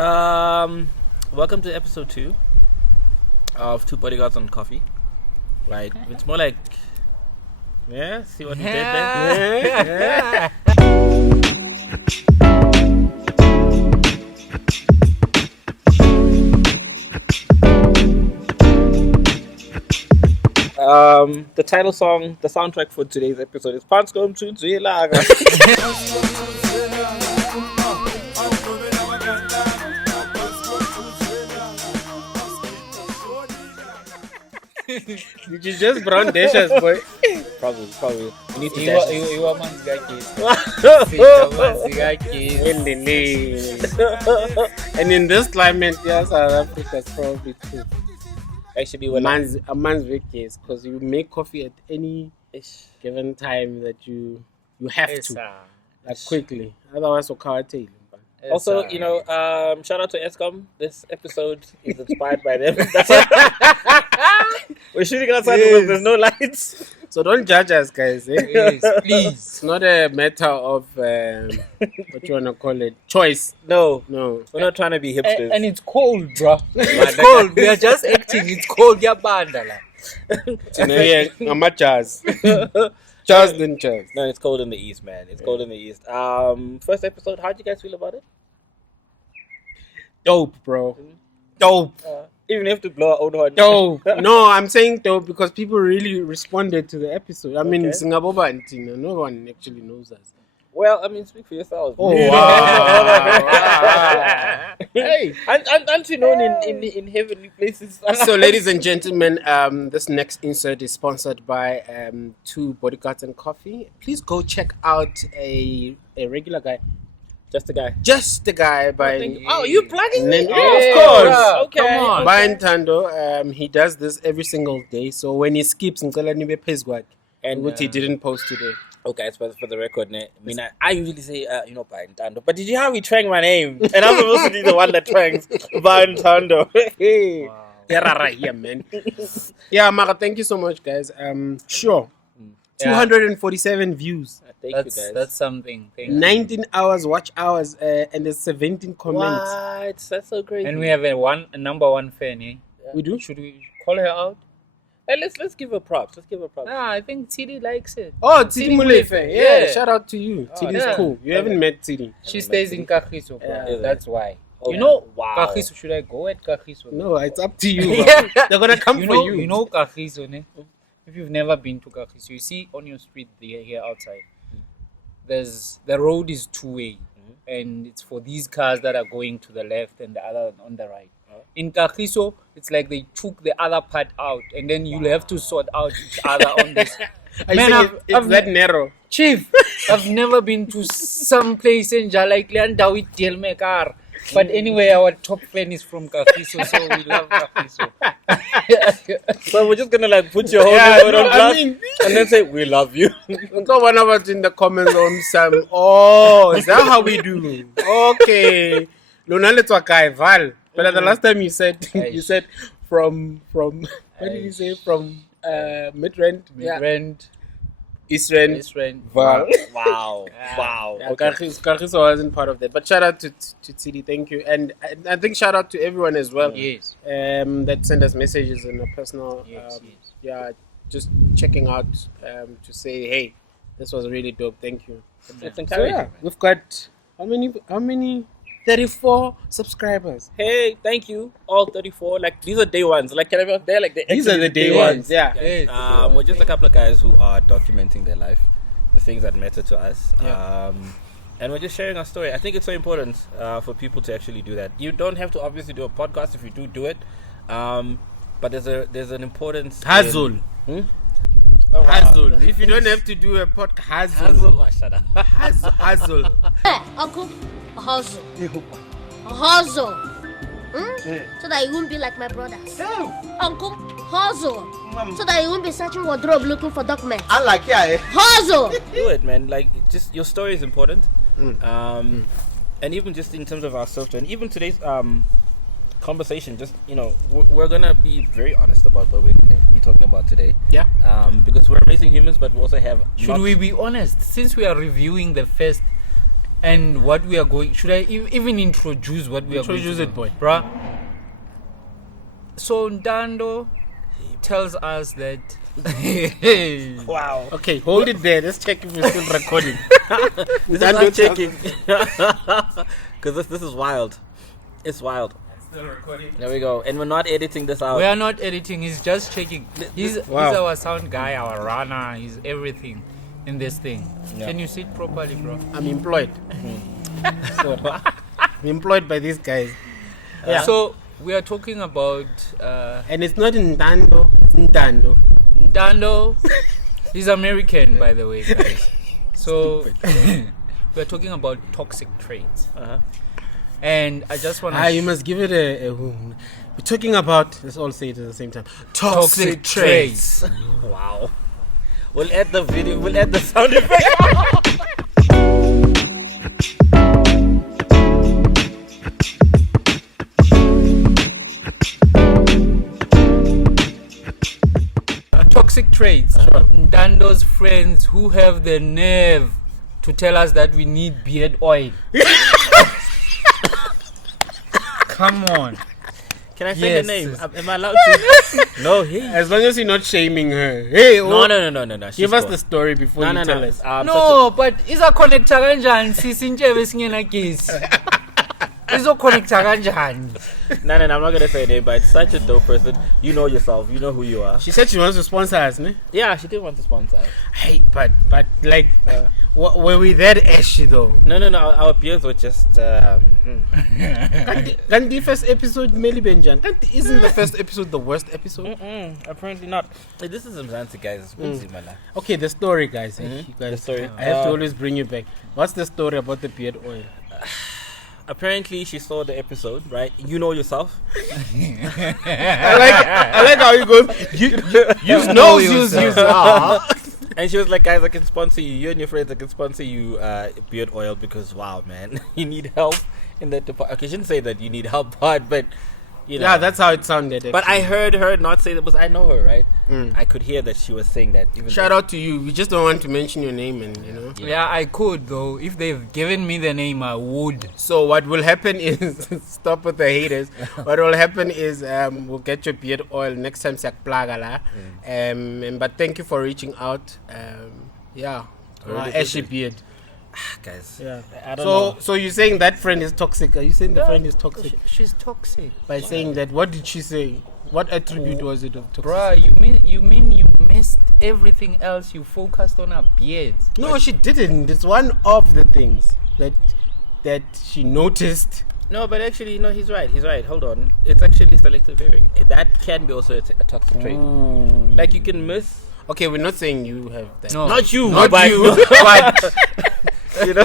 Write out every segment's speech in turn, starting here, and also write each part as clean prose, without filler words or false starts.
Welcome to episode 2 of Two Bodyguards on Coffee. Right, it's more like, see what we did there? The title song, the soundtrack for today's episode is Phantsi komthunzi. Did you just brown dishes, boy? Probably. We need to You are Mzekezeke. And in this climate, yes, South Africa's probably true. Actually, A man's Mzekezeke, because you make coffee at any given time that you have to, like quickly. Otherwise, you'll cover tail. Also, shout out to Eskom. This episode is inspired by them. We're shooting outside because there's no lights. So don't judge us, guys. Yes, please. It's not a matter of what you wanna call it, choice. No, No. we're not trying to be hipsters. And it's cold, bro. It's cold. We are just acting. It's cold. Yabanda la. I'm a jazz. Jazz then jazz. No, it's cold in the east, man. It's cold in the east. First episode, how'd you guys feel about it? Dope, bro. Dope. Even if to blow our own horn. Dope. No, I'm saying dope because people really responded to the episode. I mean, Okay. Singapore and Tina, no one actually knows us. Well, I mean, speak for yourselves. Oh, wow. Hey, aren't you known in heavenly places? So, ladies and gentlemen, this next insert is sponsored by Two Bodyguards and Coffee. Please go check out a regular guy. Just a guy. Just the guy by You plugging me? Yeah, Oh, of course. course. Okay. Come on. by Ntando. He does this every single day. So when he skips, and And he didn't post today. okay, for the record, I mean, I usually say, by Ntando. But did you how he twang my name? And I'm supposed to be the one that twangs by Ntando. Hey. Wow. Yeah, right here, man. Yeah, Mara, thank you so much, guys. Sure. Yeah. 247 views, Thank you, That's guys. something. Thank you. 19 hours watch hours, and there's 17 comments. What? That's so crazy. And we have a number one fan, eh? We do? Should we call her out? Hey, let's give her props. Nah, I think TD likes it. Oh, Tidi Mulefe. Yeah, Yeah. shout out to you. Tidi's yeah. cool. You haven't met Tidi. She stays in Kagiso, bro. Yeah. That's why. Oh, You know, wow. Kagiso, should I go at Kagiso? No, it's up to you. Bro. Yeah. They're gonna come You for know, you. you know Kagiso, ne? If you've never been to Kagiso, you see on your street here outside, the road is two-way, and it's for these cars that are going to the left and the other on the right. In Kagiso, it's like they took the other part out, and then you'll have to sort out each other on this. I Man, think it's that narrow. Chief, I've never been to some place in like Leanda with Delmekar. But anyway, our top fan is from Kagiso, so we love Kagiso. So we're just gonna put your whole Yeah, name no, on blast I mean, and then say we love you. go one of us in the comments on some. Oh, is that how we do? Okay. Lona let's guy Val. But the last time you said from what did you say from mid-rand? Mid-rand, East-rand. East-rand. Val. Wow. Yeah, Okay. Kagiso wasn't part of that. But shout out to Tidi, thank you. And I think shout out to everyone as well. Yes. That sent us messages on a personal Yes. yeah, just checking out to say, hey, this was really dope, thank you. It's So encouraging. yeah, we've got how many 34 subscribers. Hey, thank you, all 34. Like these are day ones. Like they're like These are the day Yes. ones, yeah. Yes. We're just a couple of guys who are documenting their life, the things that matter to us. Yeah. And we're just sharing our story. I think it's so important for people to actually do that. You don't have to obviously do a podcast. If you do it. But there's an importance. Hazel. Oh, wow. Hazel. If you don't have to do a podcast, Hazel. Hazel. Oh, shut up. Hazel. Hey, Uncle, a hustle. A hustle. So that you won't be like my brothers. Uncle, hustle. So that you won't be searching wardrobe looking for documents. I like Hustle. Do it, man. Like, just your story is important. And even just in terms of our software, and even today's conversation, just we're gonna be very honest about what we're gonna be talking about today. Yeah. Because we're amazing humans, but we also have. Should we be honest? Since we are reviewing the first And what we are going... Should I even introduce what we are going to do? Introduce it, boy. Bruh. So Ntando tells us that... Wow. Okay, hold it there. Let's check if we're still recording. This is not checking. Because this is wild. It's wild. Still recording. There we go. And we're not editing this out. We are not editing. He's just checking. He's Wow. our sound guy, our runner. He's everything in this thing. Yeah. Can you sit properly, bro? I'm employed. So, I'm employed by these guys. Yeah. So we are talking about And it's not Ntando, it's Ntando. Ntando. He's American, by the way, guys. So we are talking about toxic traits. Uh-huh. And I just want You must give it a we're talking about, let's all say it at the same time. toxic traits. Wow. We'll add the video. We'll add the sound effect. Toxic traits. Ntando's friends who have the nerve to tell us that we need beard oil. Come on. Can I say Yes. her name? Am I allowed to? No, hey. As long as you're not shaming her. Hey, No. give She's us cool. the story before you tell us. No, but iza connecta kanjani sisi intshebe singena gesi. Izo connecta kanjani? No, I'm not gonna say her name, but it's such a dope person. You know yourself. You know who you are. She said she wants to sponsor us, ne? Yeah, she did want to sponsor us. Hey, but like, were we that ashy though? No. Our peers were just. Can the first episode Meli Benjan? Isn't the first episode the worst episode? Apparently not. Hey, this is Mzekezeke, guys. It's Phantsi, man. Okay, the story, guys. Hey, you guys. The story. I have to always bring you back. What's the story about the beard oil? Apparently, she saw the episode, right? You know yourself. I like how he goes. Use And she was like, guys, I can sponsor you. You and your friends, I can sponsor you beard oil because, wow, man, you need help in that department. Okay, I shouldn't say that you need help, but you know. Yeah, that's how it sounded. But actually. I heard her not say that because I know her, right? I could hear that she was saying that. Even Shout out to you. We just don't want to mention your name, and you know. Yeah, I could though. If they've given me the name, I would. So what will happen is stop with the haters. What will happen is we'll get your beard oil next time. But thank you for reaching out. Yeah, Really ashy good. beard. guys. Yeah. I don't know. So you're saying that friend is toxic? Are you saying the friend is toxic She's toxic. by saying that? What did she say? What attribute was it of toxic? Bruh, you mean you missed everything else? You focused on her beards. No, she didn't. It's one of the things that she noticed. No, but actually, no, he's right. He's right. Hold on. It's actually selective hearing. That can be also a toxic trait. Like you can miss. Okay, we're not saying you have that. No. Not you. Not but, you. But you know.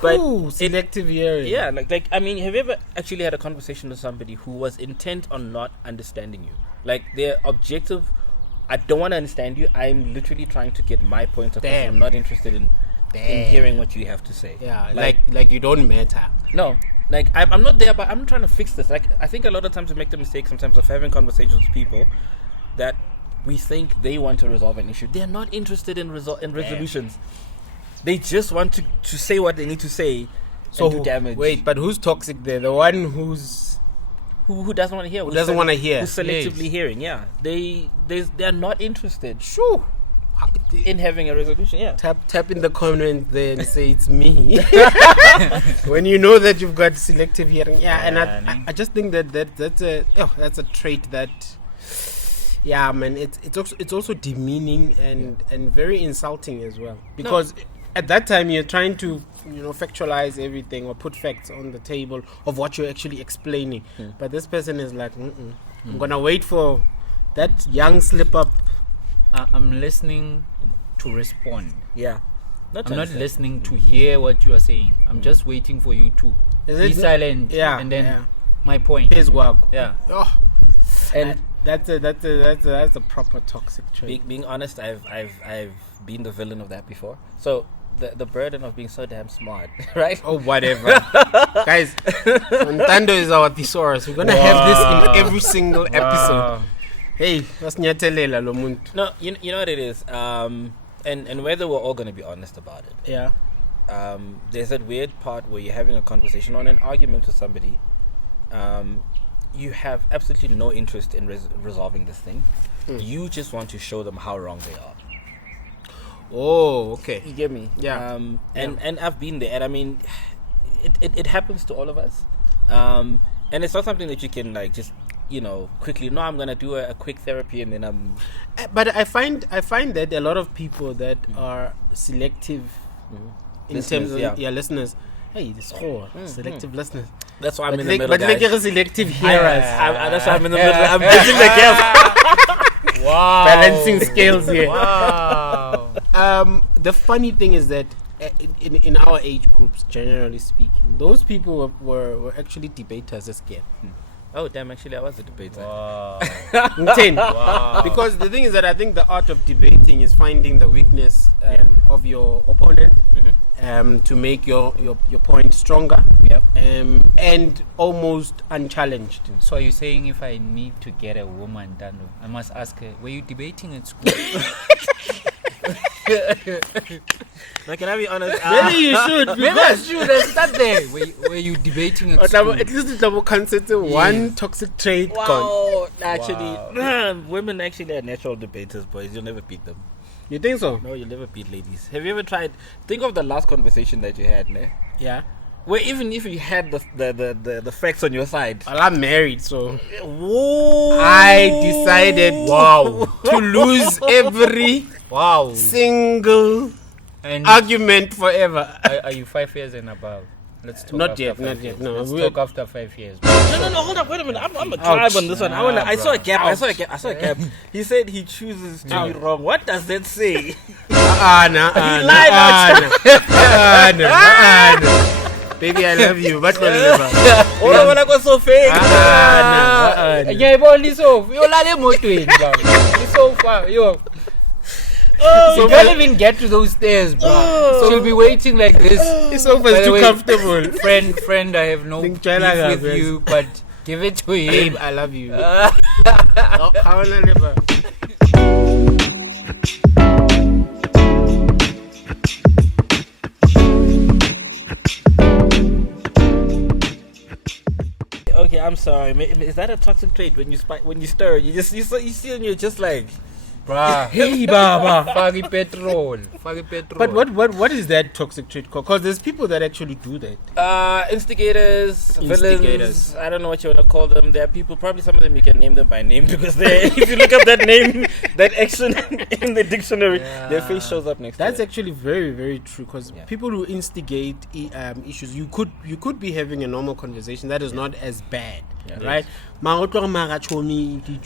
But ooh, selective hearing. yeah, like I mean, have you ever actually had a conversation with somebody who was intent on not understanding you? Like their objective, I don't want to understand you. I'm literally trying to get my point across. Damn. I'm not interested in hearing what you have to say. Yeah, like you don't matter. No, like I'm not there, but I'm trying to fix this. Like I think a lot of times we make the mistake sometimes of having conversations with people that we think they want to resolve an issue. They're not interested in resolutions. They just want to say what they need to say and do damage. Wait, but who's toxic there? The one who doesn't want to hear? doesn't want to hear? Who's selectively hearing? Yeah, they're not interested Sure. in having a resolution. Yeah. Tap in the comment there and say it's me. When you know that you've got selective hearing. Yeah, and I just think that's a trait that. Yeah, man, it's also demeaning and very insulting as well. Because at that time you're trying to, factualize everything or put facts on the table of what you're actually explaining. But this person is like, I'm gonna wait for that young slip up. I'm listening to respond. Yeah. I'm not listening to hear what you are saying. I'm just waiting for you to be silent. Yeah, and then yeah. my point. Yeah. Oh, And that's a proper toxic trait. being honest, I've been the villain of that before. So the burden of being so damn smart, right? Oh, whatever. Guys, Ntando is our thesaurus. We're gonna have this in every single episode. Hey, what's nyatelela lo muntu? No, you know what it is. And whether we're all gonna be honest about it. Yeah. there's that weird part where you're having a conversation on an argument with somebody. You have absolutely no interest in resolving this thing. You just want to show them how wrong they are. Oh, okay. You get me? Yeah. And I've been there, and I mean, it happens to all of us. And it's not something that you can like just quickly. No, I'm gonna do a quick therapy, and then I'm. But I find that a lot of people that are selective in Listeners, terms of yeah. listeners. Hey, this whole selective listeners. That's why I'm But in they, the middle, but they guys. get selective hearers. That's why I'm in the middle. I'm bridging the gap. Wow. Balancing scales here. Wow. The funny thing is that in our age groups, generally speaking, those people were actually debaters as well. Oh damn! Actually, I was a debater. Wow. Wow. Because the thing is that I think the art of debating is finding the weakness of your opponent to make your point stronger and almost unchallenged. So are you saying if I need to get a woman, Ntando, I must ask her, were you debating at school? Now, can I be honest? Maybe you should. Maybe I should start there. Were you debating at school? At least it's double consider one toxic trait. Wow, actually, women actually are natural debaters, boys. You'll never beat them. You think so? No, you'll never beat ladies. Have you ever tried? Think of the last conversation that you had, ne? Yeah. Where even if you had the facts on your side. Well, I'm married, so Whoa. I decided to lose every single And argument forever. are you 5 years and above? Let's talk Not after yet, 5 not years. yet. No, Let's we're- talk after 5 years. No, hold up, wait a minute. I'm a tribe on this one. I saw a gap. I saw a gap. He said he chooses to be wrong. What does that say? Baby, I love you. But never. Oh, when I got so fake. Yeah, but listen, you're like a motoring, bro. It's so far, yo. You can't even get to those stairs, bro. So you'll be waiting like this. It's over. By It's the too way, comfortable. Friend, I have no beef with you, but give it to Babe, him. I love you. How never. Okay, I'm sorry. Is that a toxic trait when you stir? You see and you're just like, Bruh. Hey, Baba. Fagi petrol. But what is that toxic trait called? Because there's people that actually do that. instigators, villains. I don't know what you want to call them. There are people. Probably some of them you can name them by name because if you look up that name, that action in the dictionary, their face shows up next. That's to it. actually very, very true. Because people who instigate issues, you could be having a normal conversation that is not as bad, right? Did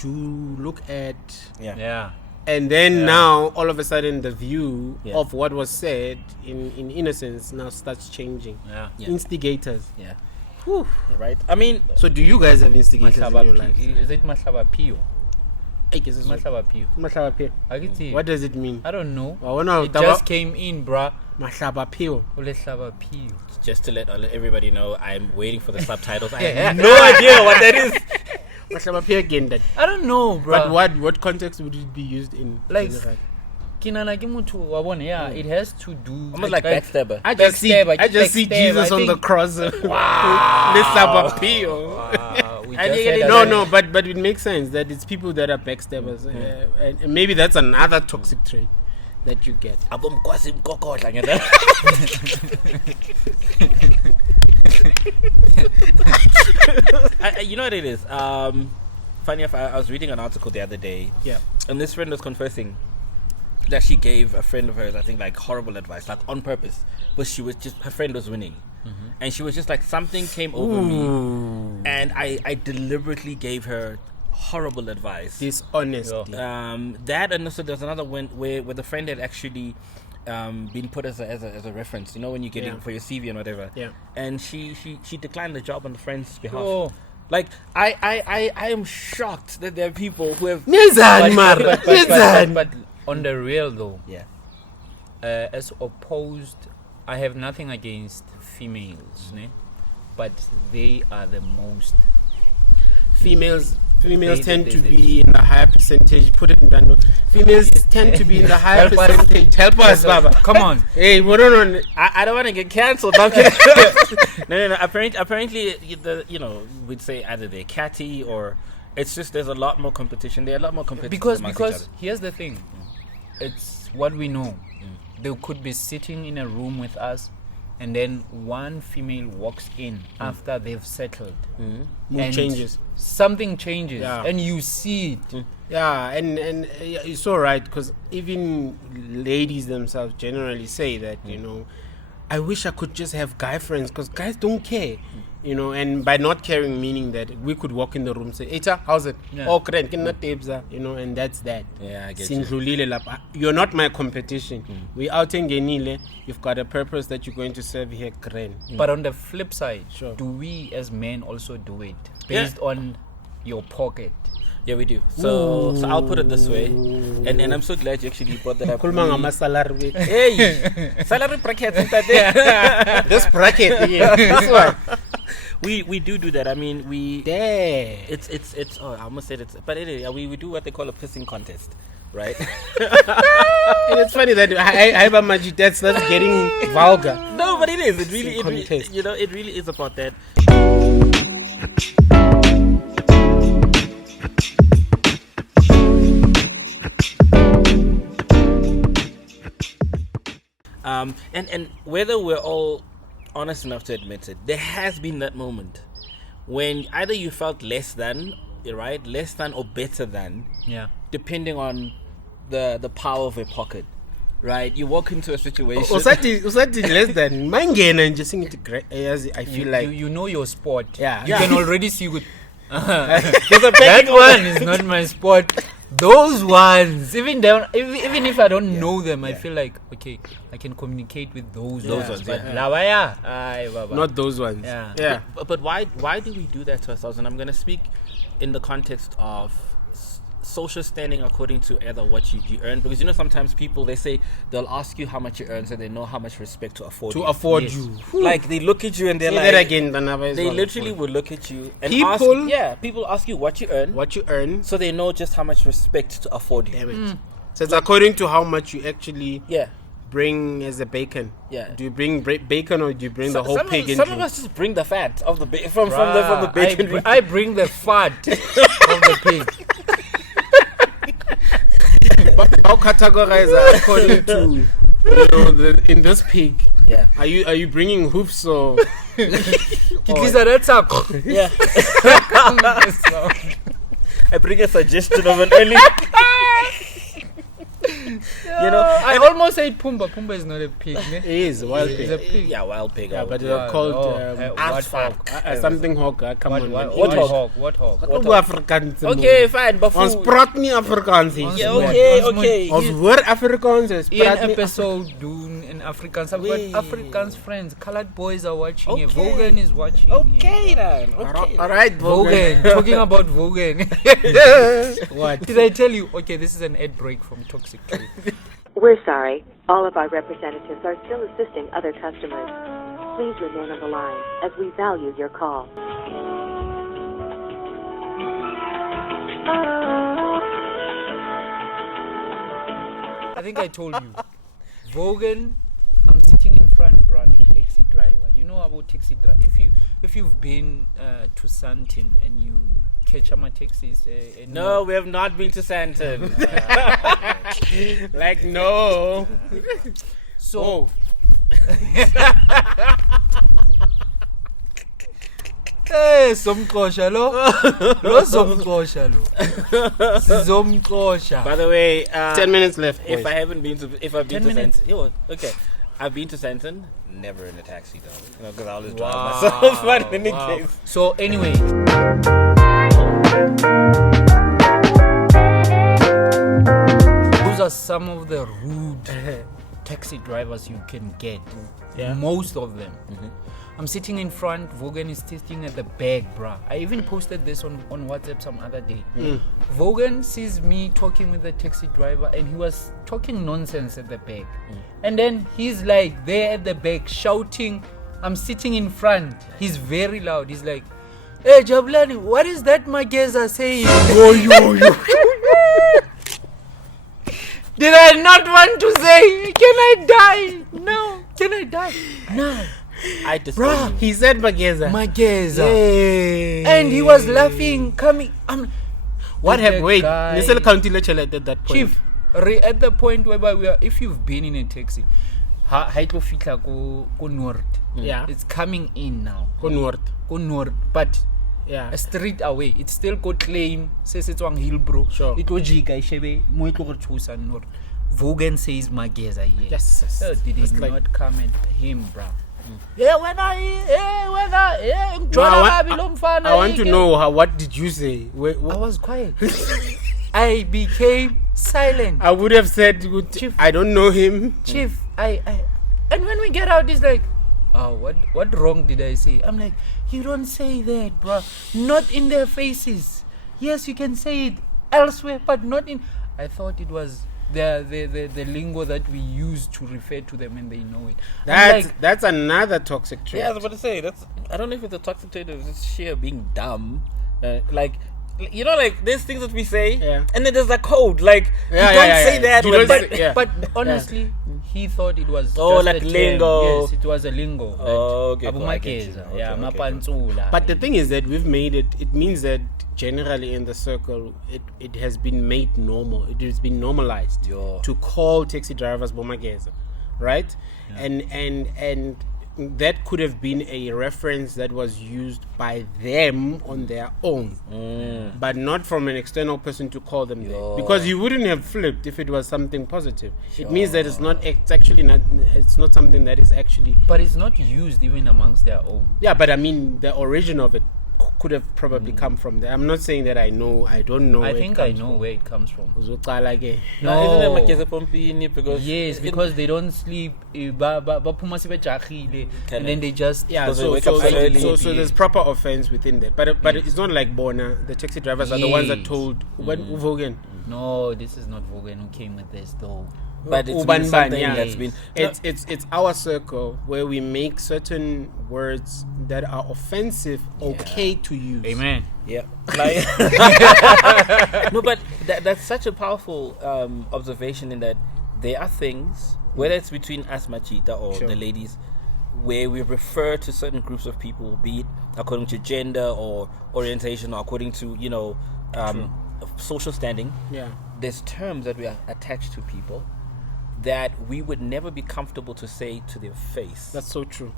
you look at? Yeah. And then now, all of a sudden, the view of what was said in innocence now starts changing. Yeah. Instigators. Yeah. Whew. Right. I mean, So do you guys have instigators in your life? Is it Mahlaba Pio? Hey, guess it's Mahlaba Pio. Mahlaba Pio. What What does it mean? I don't know. It It just came in, bruh. Mahlaba Pio. Ulehlaba Pio. just to let everybody know, I'm waiting for the subtitles. I have no idea what that is. Mahlaba Pio again. That. I don't know, bruh. But what context would it be used in? Like, kinana ke motho wa bona, yeah, it has to do Almost like backstabber. I just see Backstabber, Jesus I on the think. cross. Mahlaba Pio. Wow, we And just you had get a- No, but it makes sense that it's people that are backstabbers, and maybe that's another toxic trait that you get. You know what it is? Funny enough, I was reading an article the other day, and this friend was confessing that she gave a friend of hers, I think, like horrible advice, like on purpose, but she was just, her friend was winning, and she was just like, something came over me, and I deliberately gave her horrible advice. Dishonesty. That, and also there's another one where the friend had actually been put as a reference, you know, when you get it for your CV and whatever. Yeah. And she declined the job on the friend's behalf. Oh. Like I am shocked that there are people who have but on the real though, as opposed, I have nothing against females, ne? But they are the most females tend to be in the higher percentage. Put it in Ntando. Females tend to be in the higher percentage. Help us, Baba. Come on. Hey, what on? I don't want to get cancelled. No. Apparently, we'd say either they're catty or it's just there's a lot more competition. There are a lot more competition because here's the thing, it's what we know. They could be sitting in a room with us, and then one female walks in after they've settled. Mood changes. Something changes, and you see it. Yeah, and it's so right, because even ladies themselves generally say that, I wish I could just have guy friends, because guys don't care. And by not caring, meaning that we could walk in the room and say, Echa, how's it? Yeah. Oh, great, and that's that. Yeah, I get you. You're not my competition. We out in Genile, you've got a purpose that you're going to serve here, great. But on the flip side, Sure. do we as men also do it based on your pocket? Yeah, we do. So I'll put it this way, and I'm so glad you actually brought that up. Hey, salary bracket. This bracket, this one. We do that. I mean, Damn. it's. Oh, I almost said it, but anyway, we do what they call a pissing contest, right? And it's funny that that's getting vulgar. No, but it is. It really it really is about that. And whether we're all honest enough to admit it, there has been that moment when either you felt less than or better than, depending on the power of a pocket, right? You walk into a situation. Usati less than mangena and just sing it. I feel like you know your sport. Yeah. You can already see good. There's a That one is not my sport. Those ones, even if I don't know them, I feel like okay, I can communicate with those ones. But not those ones. Yeah. But why do we do that to ourselves? And I'm going to speak in the context of social standing according to either what you earn, because sometimes people, they say they'll ask you how much you earn so they know how much respect to afford you. Like they look at you and they're like that again, they literally will look at you and people ask you what you earn so they know just how much respect to afford you. Damn it. So it's according to how much you actually bring as a bacon. Yeah. Do you bring bacon or do you bring the whole pig in? Some of us just bring the fat of the from the bacon. I bring the fat of the pig. How categorize according to in this pig? Yeah. Are you bringing hoofs or? That's up. Yeah. I bring a suggestion of an early. I almost said Pumba. Pumba is not a pig. It is wild pig. It's a pig. Yeah, wild pig. Yeah, but they're called something hawk. Come on, What hog? Afrikaans. Okay, fine. Ons praat nie Afrikaans hier. Yeah, okay. Ons hoor Afrikaans, ons praat nie. Episode doen in Afrikaans. I've got Afrikaans friends. Colored boys are watching here. Okay. Vogan is watching Okay, here. then. Okay. All right, Vogan. Talking about Vogan. What? Did I tell you? Okay, this is an ad break from Toxic Tree. We're sorry. All of our representatives are still assisting other customers. Please remain on the line as we value your call. I think I told you. Vogan, I'm sitting in front, bruh, taxi driver. You know about taxi driver. If you've been to Santin and you catch my taxis. No, we have not been to Santin. Like no. So. Hey, somkosha lo. Lo somkosha lo. Somkosha. By the way, 10 minutes left. If I've been to minutes. Santin, okay. I've been to Santin, never in a taxi though, because I always drive myself. But in any case. So anyway. Those are some of the rude taxi drivers you can get. Yeah. Most of them. Mm-hmm. I'm sitting in front, Vogan is sitting at the back, bruh. I even posted this on WhatsApp some other day. Vogan sees me talking with the taxi driver and he was talking nonsense at the back. And then he's like there at the back shouting. I'm sitting in front. He's very loud. He's like, Hey Jabulani, what is that Mzekeze saying? Yo. Did I not want to say, can I die? No. Can I die? No. I just Bruh. He said Mzekeze. Mzekeze. And he was laughing, coming. What happened? Wait, guy- let's county lecture at that point. Chief, at the point whereby we are, if you've been in a taxi, haitlo fitla ko north. Yeah. It's coming in now. Go north. Go north, but Yeah. a street away. It's still got claim. Says it's on hill, bro. Sure. It was jika ishebe mo itlo go thusa north. Vogan says Mzekeze here. Yes. So did It's it like- not come at him, bro? Yeah, I want to know what did you say? I was quiet. I became silent. I would have said, Chief. I don't know him. Chief, and when we get out, it's like, oh, what wrong did I say? I'm like, you don't say that, bro. Not in their faces. Yes, you can say it elsewhere, but not in. I thought it was the lingo that we use to refer to them, and they know it. That's another toxic trait. Yeah, I was about to say I don't know if it's a toxic trait or it's just sheer being dumb. Like there's things that we say, and then there's a code. Like you don't say that. You don't but, say- But honestly, he thought it was Oh, just like a term. lingo. Yes, it was a lingo. Oh, okay, Abu cool, I get you. Mzekeze, Okay, yeah, okay, mapantsula. But the thing is that we've made it. It means that generally in the circle, it has been made normal. It has been normalized Yeah. to call taxi drivers Mzekeze, right? And that could have been a reference that was used by them on their own, but not from an external person to call them that. Because you wouldn't have flipped if it was something positive. It means that it's not. It's actually not. It's not something that is actually. But it's not used even amongst their own. Yeah, but I mean, the origin of it could have probably come from there. I'm not saying that I know. I don't know. I where think it I comes know from. where it comes from. Uzoqala ke. Isn't it Mzekeze Pompini? Because Yes, because they don't sleep. Baphuma sebejagile, and then they just Yeah, Because they so wake up early. so there's proper offense within that. But it's not like Bona. The taxi drivers are the ones that Yes. told when Uvogen. No, this is not Vogan who came with this though. but it's Uban been ban, something yeah. that's been It's our circle where we make certain words that are offensive okay to use. Amen. yeah. Like no, but that's such a powerful observation in that there are things, whether it's between us Machita or Sure. the ladies, where we refer to certain groups of people, be it according to gender or orientation or according to social standing. Yeah. There's terms that we are attached to people that we would never be comfortable to say to their face. That's so true.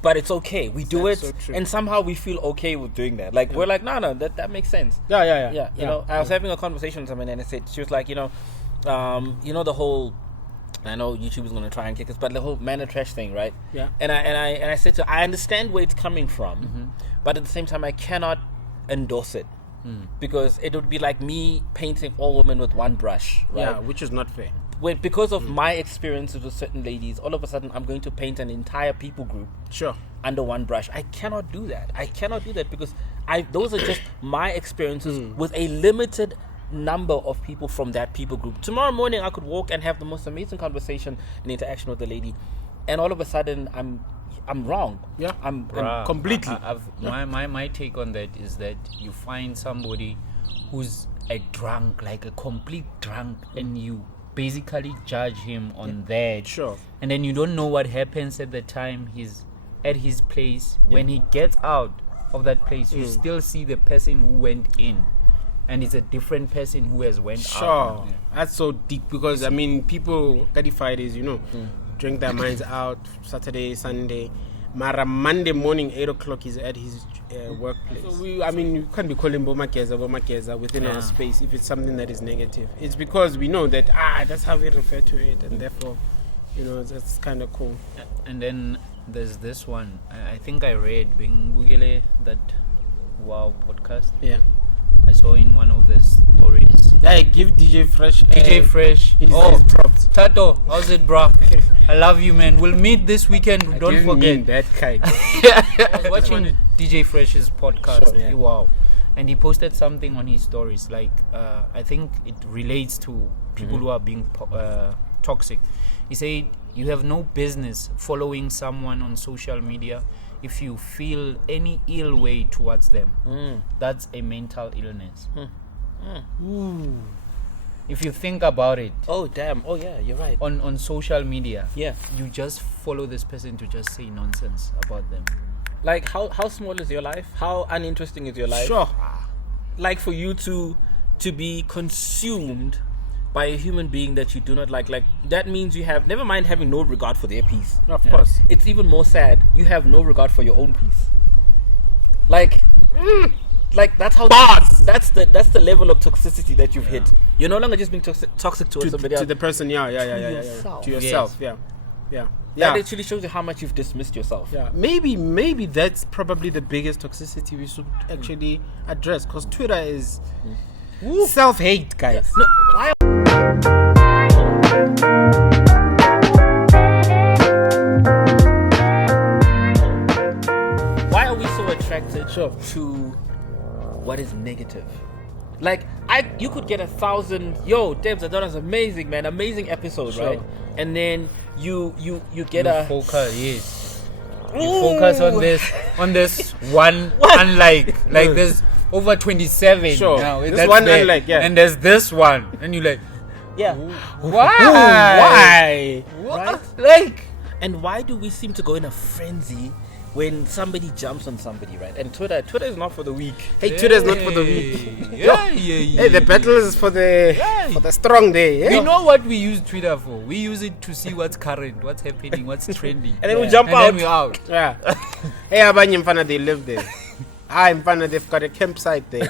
But it's okay. We do That's it, so true. and somehow we feel okay with doing that. Like we're like, no, that makes sense. Yeah. Yeah, you know, I was having a conversation with someone, and I said, she was like, the whole. I know YouTube is gonna try and kick us, but the whole man and trash thing, right? Yeah. And I said to her, I understand where it's coming from, but at the same time, I cannot endorse it because it would be like me painting all women with one brush, right? Yeah, which is not fair. Because of my experiences with certain ladies, all of a sudden I'm going to paint an entire people group Sure. under one brush. I cannot do that. Because those are just my experiences with a limited number of people from that people group. Tomorrow morning I could walk and have the most amazing conversation and interaction with the lady, and all of a sudden I'm wrong. Yeah. I'm completely. My take on that is that you find somebody who's a drunk, like a complete drunk, and you basically judge him on that. Sure. And then you don't know what happens at the time he's at his place. When he gets out of that place, you still see the person who went in, and it's a different person who has went Sure. out. That's so deep because I mean people that Fridays, drink their minds out Saturday, Sunday. Mara Monday morning 8 o'clock he's at his workplace. So you can't be calling Mzekeze within our space if it's something that is negative. It's because we know that that's how we refer to it, and therefore, that's kind of cool. And then there's this one. I think I read Bingugele, that Wow podcast. Yeah. I saw in one of the stories. Yeah, give DJ Fresh. His props. Tato, how's it, bro? I love you, man. We'll meet this weekend. Don't didn't forget. mean that kind. I was watching DJ Fresh's podcast. Sure, yeah. Wow. And he posted something on his stories. Like, I think it relates to people who are being toxic. He said, you have no business following someone on social media if you feel any ill way towards them, that's a mental illness. Ooh. If you think about it. Oh damn! Oh yeah, you're right. On social media, Yeah. you just follow this person to just say nonsense about them. Like how small is your life? How uninteresting is your life? Sure. Like for you to be consumed by a human being that you do not like that means you have, never mind having no regard for their peace. Of course. It's even more sad. You have no regard for your own peace. Like that's how that's the level of toxicity that you've hit. You're no longer just being toxic towards somebody else. To the person, yeah. yourself. To yourself, Yes. yeah. That actually shows you how much you've dismissed yourself. Yeah, maybe that's probably the biggest toxicity we should actually address, because Twitter is self-hate, guys. No, why are we so attracted to what is negative? Like you could get 1,000. Yo, Debs, I thought it was amazing, man. Amazing episode, right? And then you get a focus. Yes. You focus on this one unlike. Like there's over 27 Sure. now. This That's one there. unlike, yeah. And there's this one, and you're like, yeah. Why? Right? Like, And why do we seem to go in a frenzy when somebody jumps on somebody, right? And Twitter is not for the weak. Hey, Twitter's not for the weak. Yeah. Hey, the battle is for the strong day. Yeah? We know what we use Twitter for. We use it to see what's current, what's happening, what's trending. And then we jump and out. Then we're out. Yeah. Hey, abanye mfana, they live there. Mfana, they've got a campsite there.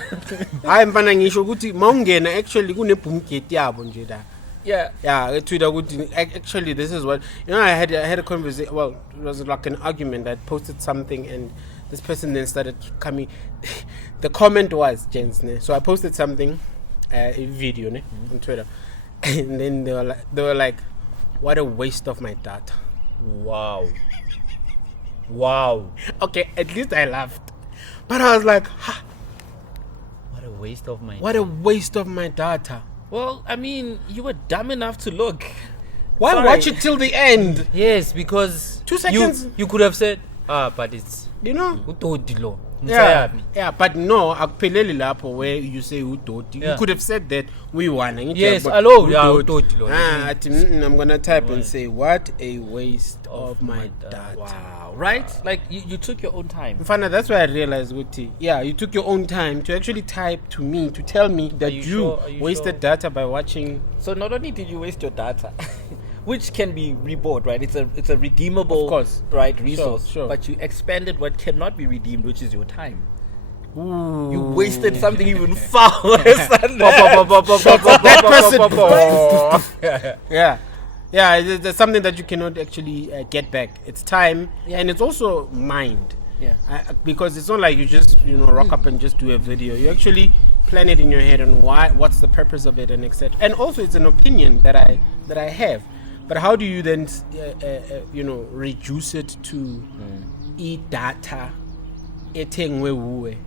Mfana, ngisho ukuthi mawungena actually kune boom gate yabo nje da. Yeah, Twitter would actually, this is what, I had a conversation. Well, it was like an argument. I posted something and this person then started coming. The comment was Jens, ne? So I posted something, a video ne, on Twitter, and then they were like, what a waste of my data. Wow. Okay, at least I laughed, but I was like, What a waste of my what a waste of my data. Well, I mean, you were dumb enough to look. Why Sorry. watch it till the end? Yes, because 2 seconds. You could have said, but it's You know? utodilo. Yeah, but no, akupheleli lapho where you say udoti. Yeah. You could have said that we won. Yes, hello, yeah, udodilo. I'm gonna type and say, what a waste of my data. Wow, right? Like you took your own time. Mfana, that's why I realized, Guti. Yeah, you took your own time to actually type to me to tell me that you you sure? Are you wasted sure? data by watching. So not only did you waste your data, which can be rebought, right? It's a redeemable, Of course. right, resource. Sure. But you expanded what cannot be redeemed, which is your time. Ooh. You wasted something even far worse than that. Yeah, there's something that you cannot actually get back. It's time, and it's also mind. Yeah. Because it's not like you just rock up and just do a video. You actually plan it in your head on what's the purpose of it, and etc. And also, it's an opinion that I have. But how do you then reduce it to data?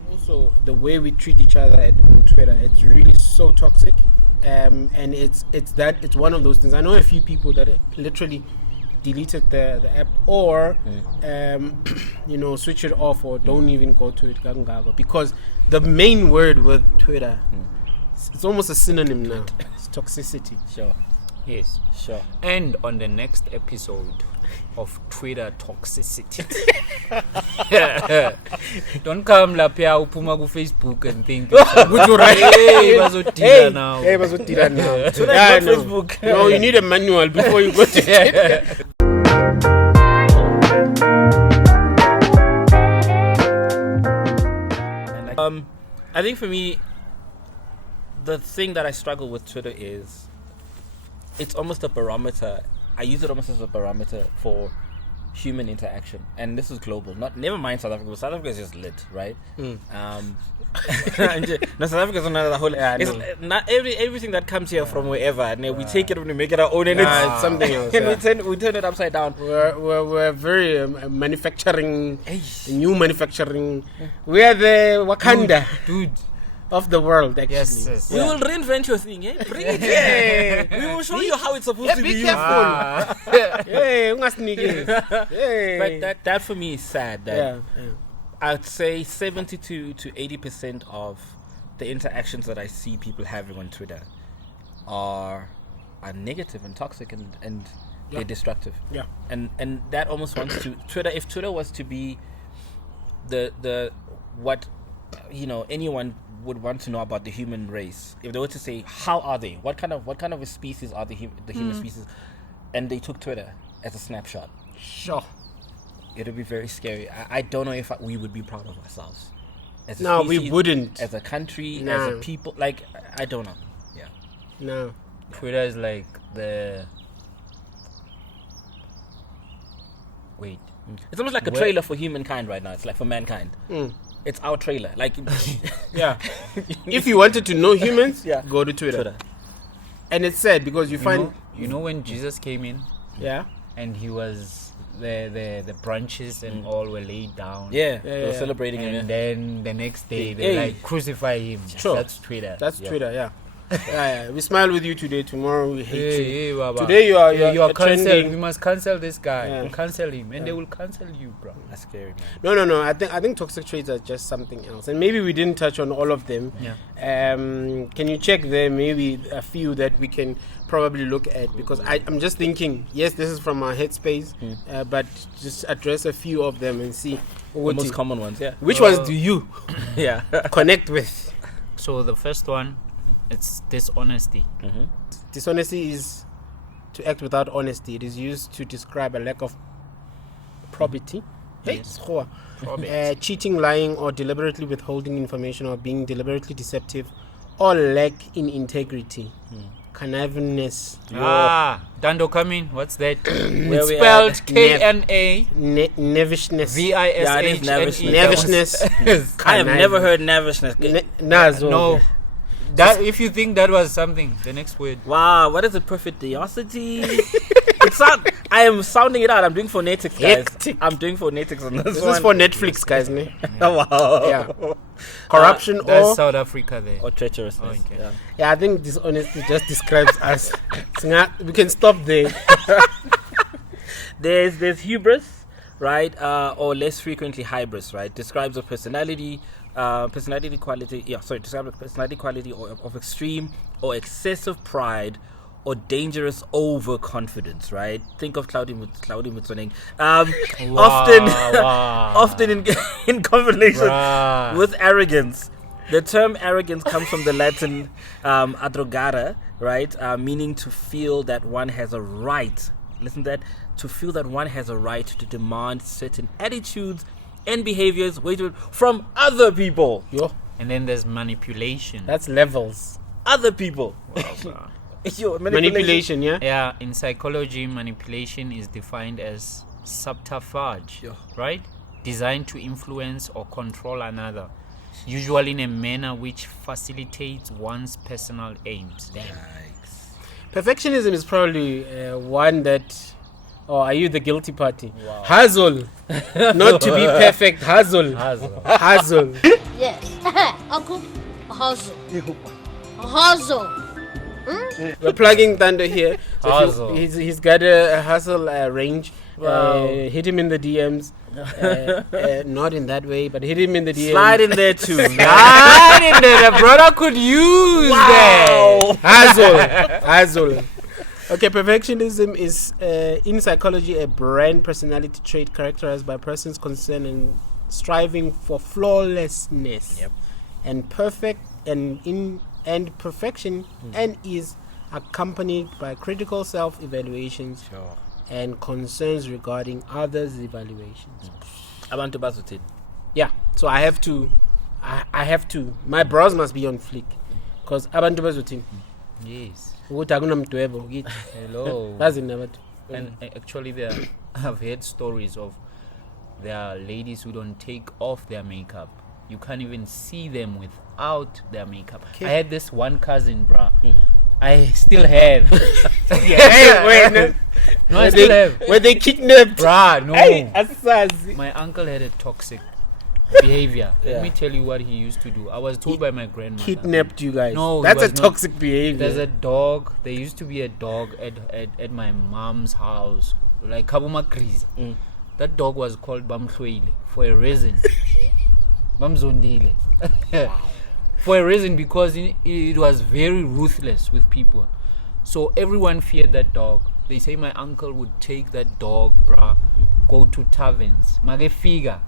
Also, the way we treat each other on Twitter, it's really so toxic. And it's one of those things. I know a few people that literally deleted the app or switch it off or don't even go to it because the main word with Twitter, it's almost a synonym now. It's toxicity. Sure. Yes. Sure. And on the next episode of Twitter toxicity. Don't come lapia upuma ku Facebook and think hey bazodila now. Hey bazodila now. So that's not Facebook. No, you need a manual before you go to it. I think for me, the thing that I struggle with Twitter is it's almost a barometer. I use it almost as a barometer for human interaction, and this is global. Never mind South Africa. South Africa is just lit, right? No, South Africa is another whole. Not everything that comes here from wherever, and we take it and we make it our own, and it's something else. And we turn it upside down. We're very manufacturing, new manufacturing. We are the Wakanda, dude. of the world, actually. Yes. We will reinvent your thing, eh? Bring it here. We will show you how it's supposed to be Be used. careful. Hey, But that for me is sad. That yeah. I'd say 72 to 80% of the interactions that I see people having on Twitter are negative and toxic and they're destructive. Yeah. And that almost wants to Twitter. If Twitter was to be the what anyone would want to know about the human race, if they were to say how are they, what kind of a species are the human species, and they took Twitter as a snapshot, Sure. it would be very scary. I don't know if we would be proud of ourselves as a No, species, we wouldn't. as a country, No. as a people. Like, I don't know. Yeah. No. Twitter is like the. Wait. It's almost like a trailer for humankind right now. It's like for mankind. It's our trailer. Like, Yeah. If you wanted to know humans, Yeah. go to Twitter. Twitter. And it's sad because you find. You know when Jesus came in Yeah. and he was the branches and all were laid down. Yeah. They were yeah. celebrating And him. then the next day they Hey. like crucify him. Sure. That's Twitter. That's Twitter, yeah. Yeah. We smile with you today, tomorrow we hate you. Hey, Baba. Today you are cancelled. trending. We must cancel this guy. Yeah. We'll cancel him, and they will cancel you, bro. That's scary, man. No. I think toxic traits are just something else, and maybe we didn't touch on all of them. Yeah. Can you check there? Maybe a few that we can probably look at, because I'm just thinking. Yes, this is from our headspace, but just address a few of them and see The most common ones, yeah. which ones do you Yeah. connect with. So the first one, it's dishonesty. Dishonesty is to act without honesty. It is used to describe a lack of probity. Yes. Cheating, lying, or deliberately withholding information, or being deliberately deceptive, or lack in integrity. Connivangness. Ntando, come in. What's that? Where It's we spelled at? KNA Knavishness. Yeah, it is VISHNE. Lavishness. I have never heard nervousness. Nazo. No. That if you think that was something, the next word. Wow, what is it? Perfidiosity? I am sounding it out. I'm doing phonetics, guys. Hectic. I'm doing phonetics on this This one. is for Netflix, guys. Ne? Oh, wow. Yeah. Corruption That's or South Africa there. Or treacherousness. Okay. Yeah. yeah, I think dishonesty just describes us. We can stop there. There's hubris, right? Or less frequently hybris, right? Describes a personality quality. Yeah, sorry. Describes a personality quality or of extreme or excessive pride or dangerous overconfidence, right? Think of Cloudy Mutsoneng. Often in combination with arrogance. The term arrogance comes from the Latin adrogare, right? Meaning to feel that one has a right. Listen to that. To feel that one has a right to demand certain attitudes and behaviors from other people. Yo, And then there's manipulation. that's levels. Other people. Manipulation, yeah? Yeah, in psychology, manipulation is defined as subterfuge, right? Designed to influence or control another, usually in a manner which facilitates one's personal aims. Perfectionism is probably one that. Oh, are you the guilty party? Wow. Hustle. Not to be perfect. Hustle. Hustle. Yes. Uncle, hustle. Hustle. We're plugging Ntando here. So Hustle. He's got a hustle range. Wow. Hit him in the DMs. Not in that way, but hit him in the DMs. Slide in there too. Slide in there, the brother could use that. Hustle. Okay, perfectionism is in psychology a brand personality trait characterized by persons concerned and striving for flawlessness and perfection, and is accompanied by critical self-evaluations and concerns regarding others' evaluations. Abantu bazuthini. Yeah, so I have to. My brows must be on fleek, because abantu bazothini. Yes. Ukuthi akunamdwebo kithi. Hello. Bazi nabantu. And actually, I've heard stories of there are ladies who don't take off their makeup. You can't even see them without their makeup. I had this one cousin, bruh. I still have. No, I still have. Were they kidnapped? Bruh, no. Hey, Asazi. My uncle had a toxic behavior. Yeah. Let me tell you what he used to do. I was told by my grandmother. Kidnapped you guys. No, that's he a was not. toxic behavior. There's a dog. There used to be a dog at my mom's house, like Kabuma Kriza. That dog was called Bamhlwele for a reason. Bamzondile. For a reason, because it was very ruthless with people. So everyone feared that dog. They say my uncle would take that dog, bruh, go to taverns. Mage figure.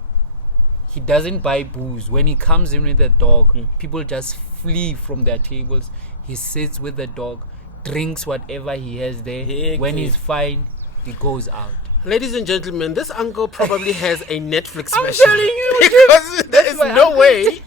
He doesn't buy booze. When he comes in with the dog, people just flee from their tables. He sits with the dog, drinks whatever he has there. When he's fine, he goes out. Ladies and gentlemen, this uncle probably has a Netflix special. I'm telling you, because there is my no uncle- way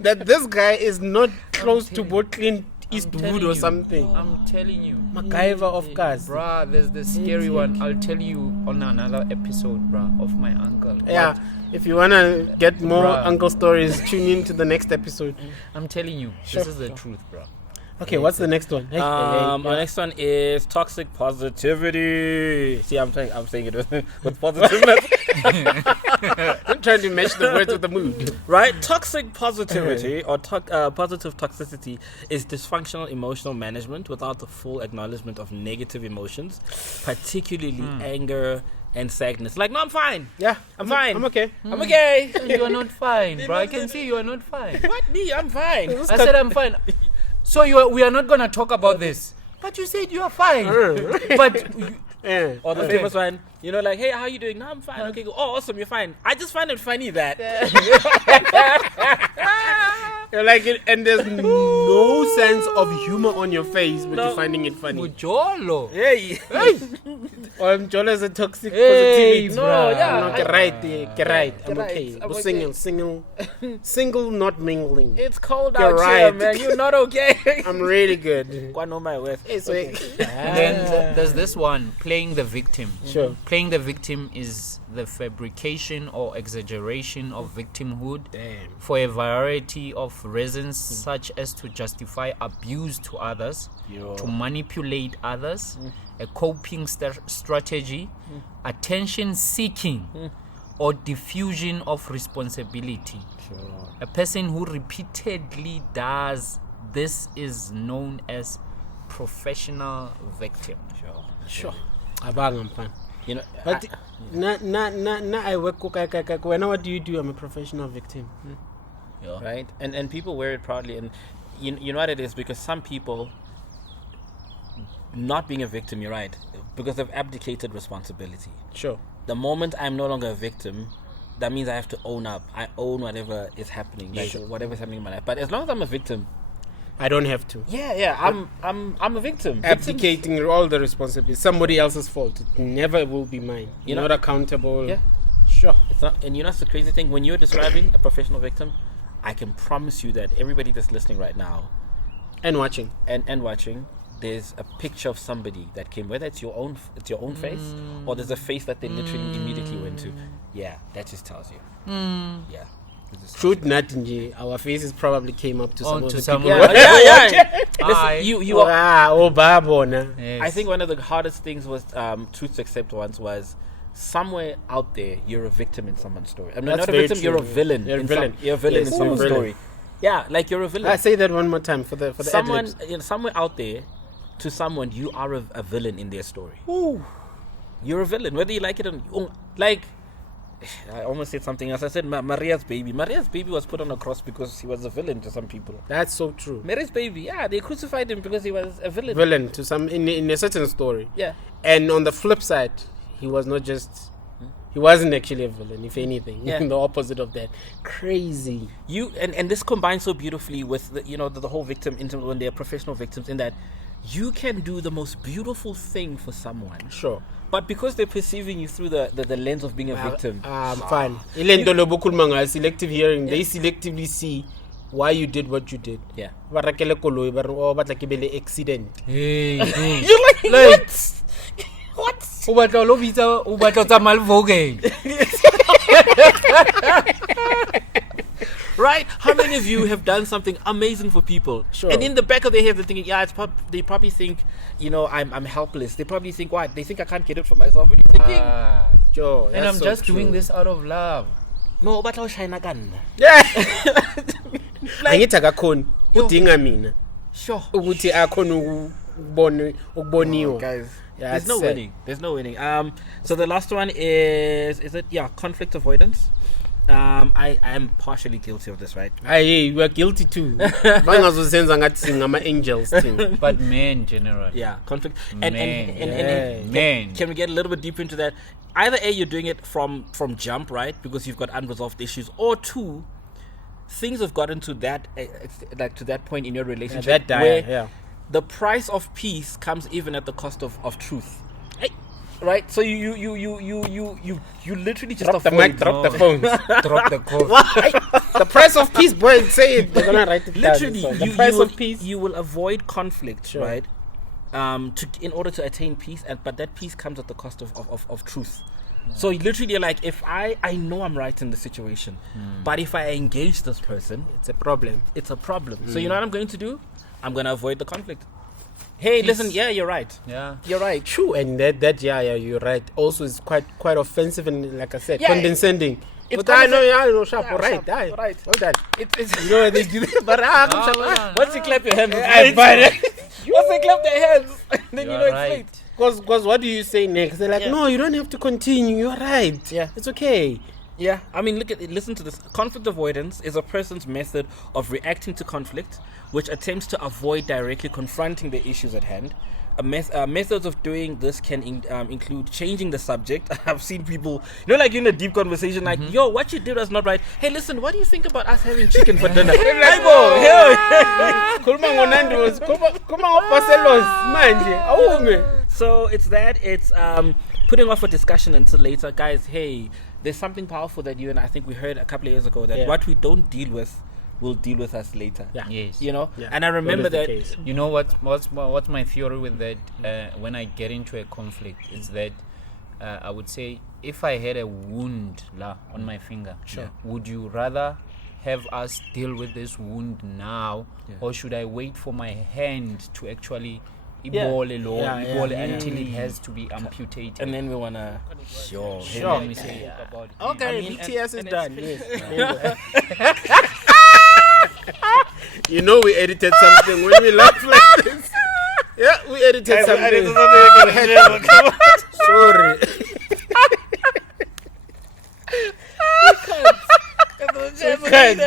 that this guy is not close to both Clint I'm Eastwood telling or you. something. I'm telling you. MacGyver of cars. Bruh, there's the scary one. I'll tell you on another episode, bruh, of my uncle. Yeah, if you want to get more Bruh. uncle stories, tune in to the next episode. I'm telling you, Sure. this is the truth, bruh. Okay, what's the next one? Our next one is toxic positivity. See, I'm saying it with positiveness. I'm trying to match the words with the mood. Right? Toxic positivity or positive toxicity is dysfunctional emotional management without the full acknowledgement of negative emotions, particularly anger and sadness. Like, no, I'm fine. Yeah, I'm fine. I'm okay. I'm okay. You are not fine, bro. I can see you are not fine. What? Me? I'm fine. I said I'm fine. So we are not gonna talk about this. But you said you are fine. But Yeah. Or the Okay. famous one, you know, like, hey, how you doing? No, I'm fine. Okay, go. Oh, awesome, you're fine. I just find it funny that. You're like it, and there's no sense of humor on your face, but No. you're finding it funny. Mujolo. Hey. Or Jola is a toxic Hey, positivity. no, bruh. yeah. No, get right, get right. I'm right, okay. I'm We're okay. single, not mingling. It's cold You're out here, right. man. You're not okay. I'm really good. Go know my way. Hey, so And then there's this one, playing the victim. Sure. Playing the victim is the fabrication or exaggeration of victimhood Damn. for a variety of reasons, such as to justify abuse to others, to manipulate others, a coping strategy, attention seeking, or diffusion of responsibility. A person who repeatedly does this is known as professional victim. Sure. Abang, I'm fine. You know, But I work when what do you do? I'm a professional victim. right? And people wear it proudly, and you know what it is, because some people, not being a victim, you're right, because they've abdicated responsibility. Sure. The moment I'm no longer a victim, that means I have to own up. I own whatever is happening, like whatever's happening in my life. But as long as I'm a victim, I don't have to. I'm a victim. Abdicating all the responsibility. Somebody else's fault. It never will be mine. You You're know- not accountable. Yeah. Sure. It's not, and you know, that's the crazy thing. When you're describing a professional victim, I can promise you that everybody that's listening right now And watching. and watching, there's a picture of somebody that came, whether it's your own face, or there's a face that they literally immediately went to. Yeah, that just tells you. Yeah. It just tells Truth nothing, our faces probably came up to some of To the someone. people. yeah. Aye. Listen, you are, babona. Yes. I think one of the hardest things was truth to accept once was somewhere out there you're a victim in someone's story. I mean, That's not a very victim, true. you're a villain. You're a in villain. You're a villain Yes, in you're a someone's villain. story. Yeah, like you're a villain. I say that one more time for the Someone, ad-libs. you know, somewhere out there, to someone, you are a villain in their story. Ooh. You're a villain, whether you like it or like. I almost said something else. I said Maria's baby. Maria's baby was put on a cross because he was a villain to some people. That's so true. Mary's baby, yeah, they crucified him because he was a villain. Villain to some in a certain story. Yeah. And on the flip side, he was not just. He wasn't actually a villain, if anything. Yeah. The opposite of that. Crazy. You and this combines so beautifully with the whole victim in terms when they're professional victims, in that you can do the most beautiful thing for someone, Sure. but because they're perceiving you through the lens of being a victim. Fine. Ilento lobukhuluma ngayo, selective hearing. They selectively see why you did what you did. Yeah. Ba rakele koloi, ba re, oh, ba tla ke be le accident. Hey, dude. You're like what? What? O batla o lo bitsa o batla o tsamaya le Vogel. Right? How many of you have done something amazing for people? Sure. And in the back of their head, they're thinking, yeah, they probably think, I'm helpless. They probably think, what? They think I can't get it for myself. What are you thinking? Sure. And that's I'm so just true. doing this out of love. no batla o shine ka nna. Yeah. Angithi akakhoni udinga mina Sure. ukuthi akhona ukuboniwa. Guys, Yeah, there's no it's, winning. There's no winning. So the last one is it? Yeah, conflict avoidance. I am partially guilty of this, right? Hey, you are guilty too. Bangazosenza ngathi singama angels thing. But men generally. Yeah, conflict. Men. Can we get a little bit deeper into that? Either A, you're doing it from jump, right? Because you've got unresolved issues, or two, things have gotten to that to that point in your relationship where the price of peace comes even at the cost of truth. Right, so you literally just drop the mic, drop the phone, drop the call. The price of peace, boy. Say it. They're gonna write it literally, down. So the price of peace. You will avoid conflict, right? In order to attain peace, but that peace comes at the cost of truth. So literally, you're like, if I know I'm right in the situation, but if I engage this person, It's a problem. it's a problem. So you know what I'm going to do? I'm going to avoid the conflict. Hey, listen, yeah, you're right. Yeah. You're right. True, and that you're right. Also, is quite offensive and, like I said, Yeah, condescending. it's But I know, sharp, Yeah, right, sharp, right. Well done. It's You know they do that, but once you clap your hands, but once they clap their hands, then you know You're it's right. late. because what do you say next? They're like, Yeah. no, you don't have to continue. You're right. Yeah. It's okay. Yeah, I mean, listen to this. Conflict avoidance is a person's method of reacting to conflict, which attempts to avoid directly confronting the issues at hand. Methods of doing this can include changing the subject. I've seen people, like in a deep conversation, like, yo, what you did was not right. Hey, listen, what do you think about us having chicken for dinner? So it's that. It's putting off a discussion until later. Guys, hey, there's something powerful that you and I think we heard a couple of years ago, that what we don't deal with will deal with us later. Yeah. Yes. Yeah. And I remember That that. is the case. You know what's my theory with that? When I get into a conflict, is that I would say, if I had a wound on my finger, would you rather have us deal with this wound now, or should I wait for my hand to actually until it has to be amputated? And then we wanna And then we say about it. Okay, I mean, BTS is and done. it's- Yes. You know we edited something when we laugh like this. Yeah, we edited something. Sorry.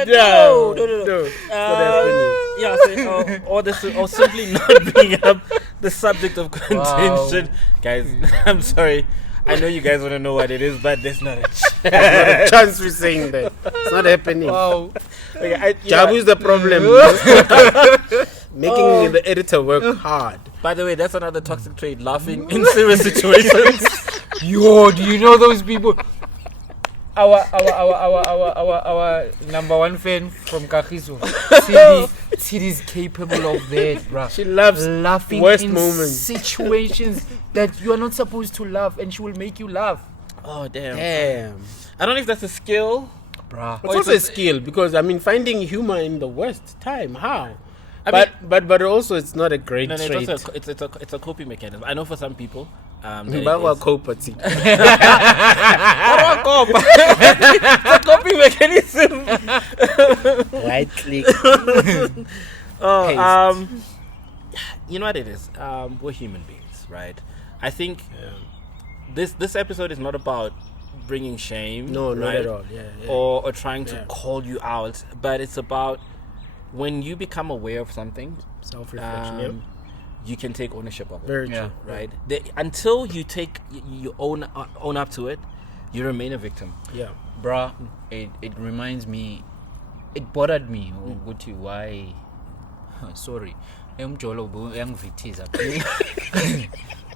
No. Or simply not bring up the subject of contention. Guys, I'm sorry. I know you guys want to know what it is, but there's not a chance. Chance we're saying that. It's not happening. Wow. Jabu is the problem. Making the editor work hard. By the way, that's another toxic trait, laughing in serious situations. Yo, do you know those people? Our number one fan from Kagiso, Sidi is capable of that, bruh. She loves laughing worst in moments. situations that you are not supposed to laugh, and she will make you laugh, Oh, damn. Damn. I don't know if that's a skill. bruh. It's also a skill, because finding humor in the worst time, how? I But also it's not a great No, trait. it's a coping mechanism. I know for some people. Bawa cope at it. It's a coping mechanism. Right click. You know what it is? We're human beings, right? I think this episode is not about bringing shame. No, not right? at all. Yeah. Or trying to call you out, but it's about when you become aware of something, Self-reflection. you can take ownership of it. Very true. Yeah. Right? Until you own up to it, you remain a victim. Yeah. Bruh, it reminds me, it bothered me. Guti, why? Sorry.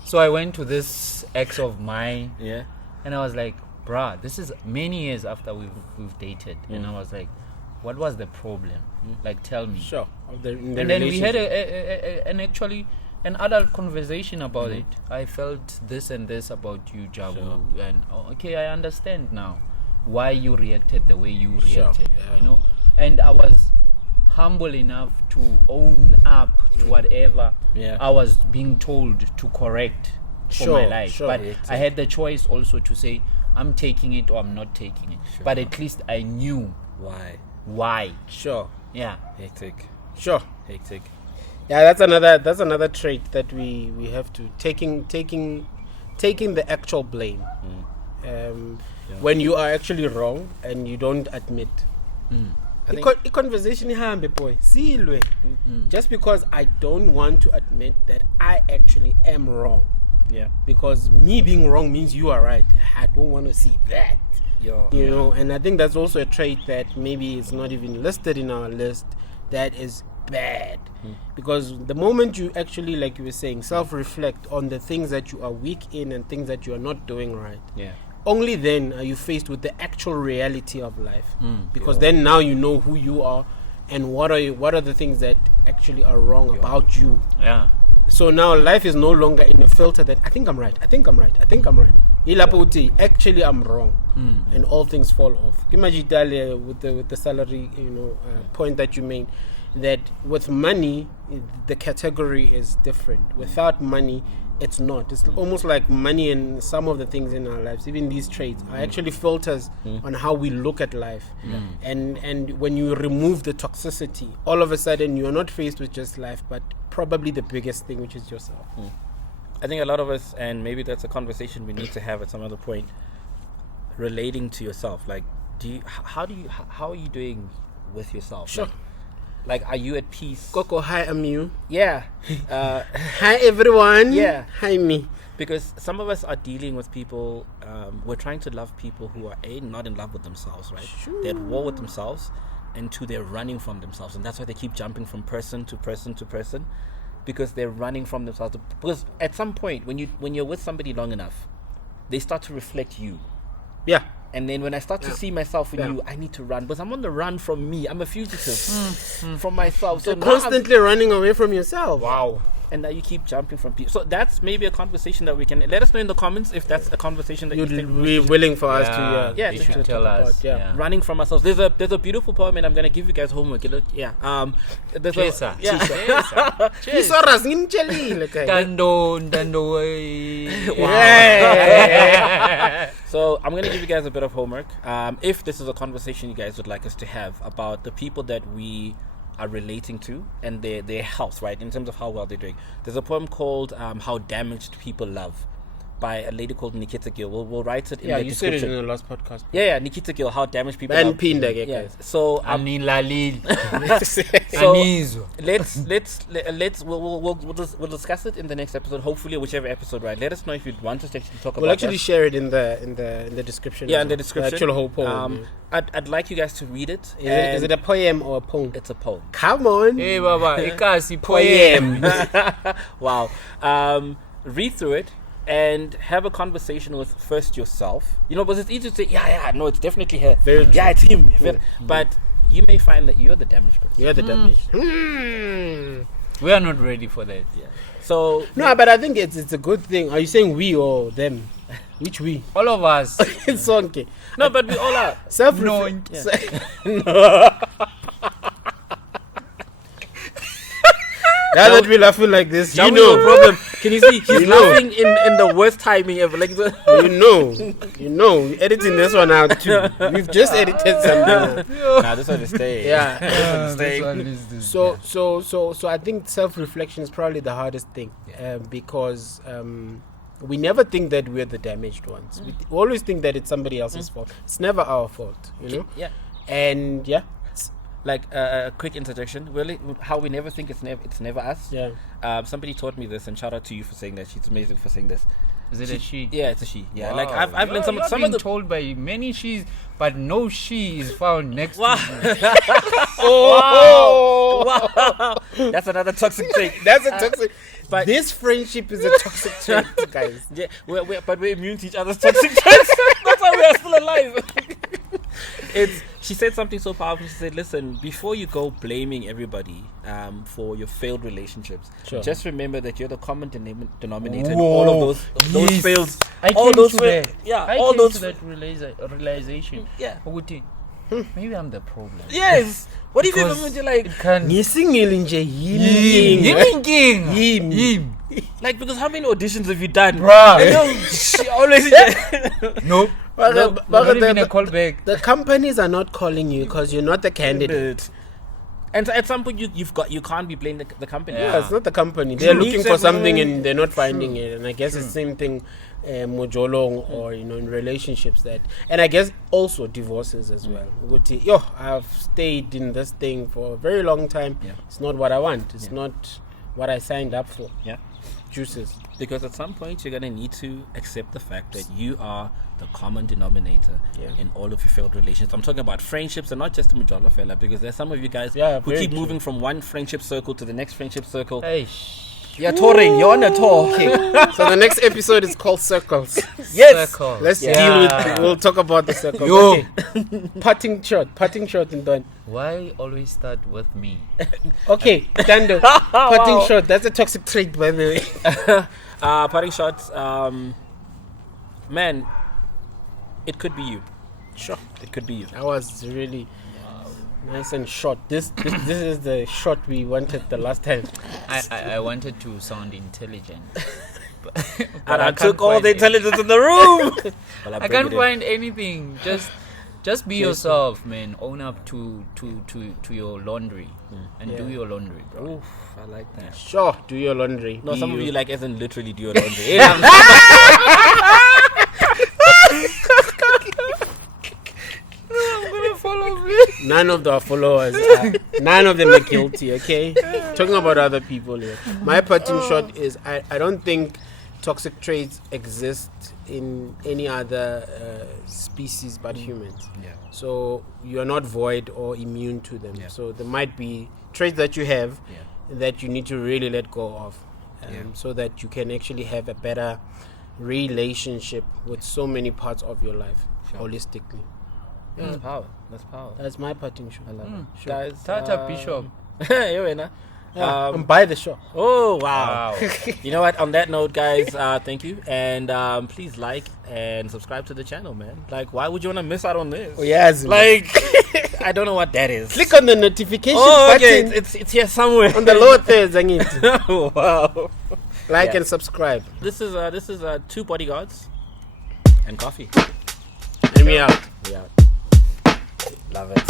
So I went to this ex of mine, Yeah. and I was like, bruh, this is many years after we've dated, and I was like, what was the problem? Like, tell me. Sure. And then we had an adult conversation about it. I felt this and this about you, Jabu, and okay, I understand now why you reacted the way you reacted. You know, and I was humble enough to own up to whatever I was being told to correct for my life. But I had the choice also to say, I'm taking it or I'm not taking it. Sure. But at least I knew why. Sure. Yeah. Hectic. Sure. Hectic. Yeah, that's another trait that we have to taking the actual blame. When you are actually wrong and you don't admit. I think- Conversation ihambe boy. Silwe. Just because I don't want to admit that I actually am wrong. Yeah. Because me being wrong means you are right. I don't want to see that. Yeah. You know, and I think that's also a trait that maybe is not even listed in our list that is bad. Because the moment you actually, like you were saying, self-reflect on the things that you are weak in and things that you are not doing right, Yeah. only then are you faced with the actual reality of life. Because then now you know who you are and what are the things that actually are wrong about you. Yeah. So now life is no longer in a filter that I think I'm right. Ilapho uthi, actually I'm wrong, and all things fall off. Imagine with the salary, point that you made, that with money the category is different. Without money, it's not. It's almost like money and some of the things in our lives, even these traits, are actually filters on how we look at life. And when you remove the toxicity, all of a sudden you are not faced with just life, but probably the biggest thing, which is yourself. I think a lot of us, and maybe that's a conversation we need to have at some other point, relating to yourself. Like, how are you doing with yourself? Sure. Like, are you at peace? Coco, hi, I'm you. Yeah. Hi, everyone. Yeah. Hi, me. Because some of us are dealing with people, we're trying to love people who are not in love with themselves, right? They're at war with themselves, and they're running from themselves. And that's why they keep jumping from person to person to person, because they're running from themselves. Because at some point, when you're with somebody long enough, they start to reflect you. Yeah. And then when I start to see myself in you, I need to run. Because I'm on the run from me. I'm a fugitive from myself. So now constantly running away from yourself. Wow. And now you keep jumping from people. So that's maybe a conversation that we can... Let us know in the comments if that's a conversation that You'd you think be willing for us to... Yeah, they to should talk tell us. about, yeah. running from ourselves. There's a beautiful poem, and I'm gonna give you guys homework. Yeah. There's Chesa. yeah. Isoras ngimtshelile guys. Ntando. So I'm gonna give you guys a bit of homework. If this is a conversation you guys would like us to have about the people that we are relating to and their health, right, in terms of how well they're doing. There's a poem called How Damaged People Love by a lady called Nikita Gill. We'll write it in the you said it description. in the last podcast. Yeah, Nikita Gill, How Damaged People And Love. Pindage, Yeah. guys. So Anilalil. So Anizo. we'll discuss it in the next episode, hopefully, whichever episode, right? Let us know if you'd want us to actually talk We'll about actually that. share it in the description. Yeah, in the description. The actual whole poem. I'd like you guys to read it. Is it a poem or a poem? It's a poem. Come on. Hey baba, ikasi poem. Wow. Read through it and have a conversation with first yourself. Because it's easy to say, no, it's definitely her. Very true. Yeah, it's him. But you may find that you're the damaged person. You're the damage. We are not ready for that. Yeah. So No, but I think it's a good thing. Are you saying we or them? Which we? All of us. It's okay. no, but we all are. Now that we're laughing like this, That you was know. the problem. Can you see? He's You know. laughing in the worst timing ever. Like the you know, we're editing this one out too. We've just edited something. nah, this one is staying. Yeah. This one is this. So I think self-reflection is probably the hardest thing, because we never think that we're the damaged ones. We always think that it's somebody else's fault. It's never our fault, Yeah. And yeah, Like a quick interjection. Really, how we never think it's never us. yeah. Somebody taught me this, and shout out to you for saying that. She's amazing for saying this. Is it a she? Yeah, it's a she. Yeah, Wow. like I've learned You're some being of the. told by many she's, but no she is found next Wow. to you. Wow. That's another toxic trait. That's a toxic. But This friendship is a toxic trait, guys. yeah, but we're immune to each other's toxic traits. That's why we are still alive. She said something so powerful. She said, "Listen, before you go blaming everybody for your failed relationships, Sure. just remember that you're the common denominator in all of those Yes. fails. I all came those to fail- that. yeah, I all came those to that realization. Yeah. Ukuthi, maybe I'm the problem. Yes. What if you Because remember like it can Ngisingile nje yini. him. like because how many auditions have you done? Bruh. I know she always Nope. Not even a callback. The companies are not calling you because you're not the candidate. And at some point, you can't be blaming the company. Yeah, it's not the company. They're looking for something and they're not finding it. And I guess it's the same thing, mojolong or in relationships and I guess also divorces as well. I've stayed in this thing for a very long time. Yeah. It's not what I want. It's not what I signed up for. Yeah. Juices. Because at some point you're gonna need to accept the fact that you are the common denominator in all of your failed relationships. I'm talking about friendships and not just the Mujolo fella, because there's some of you guys who keep moving from one friendship circle to the next friendship circle. Hey, you're touring, you're on a tour. Okay. So the next episode is called Circles. Yes. Circles. Let's deal with we'll talk about the circles. Okay. Parting shot and done. why always start with me? Okay, Ntando. Parting shot. That's a toxic trait, by the way. Parting shots. Man, it could be you. Sure, it could be you. That was really nice and short. This is the shot we wanted the last time. I wanted to sound intelligent. but And I took all the intelligence in the room. Well, I can't find anything. Just be yourself, man. Own up to your laundry and do your laundry, bro. Oof, I like that. Sure, do your laundry. No, Be some you. of you like isn't literally do your laundry. None of the followers, none of them are guilty, okay? Talking about other people here. My parting shot is I don't think toxic traits exist in any other species but humans. Yeah. So you are not void or immune to them. Yeah. So there might be traits that you have that you need to really let go of so that you can actually have a better relationship with so many parts of your life holistically. That's power. That's power. That's my parting shot. I love it. Sure. Guys, Tata Bishop. I'm by the show. Oh, wow. You know what? On that note, guys, thank you. And please like and subscribe to the channel, man. Like, why would you want to miss out on this? Oh, yes. Like, I don't know what that is. Click on the notification okay. button. It's here somewhere. On the lower third, Zangit. Oh, wow. Like and subscribe. This is 2 bodyguards and coffee. And me out. Yeah. Love it.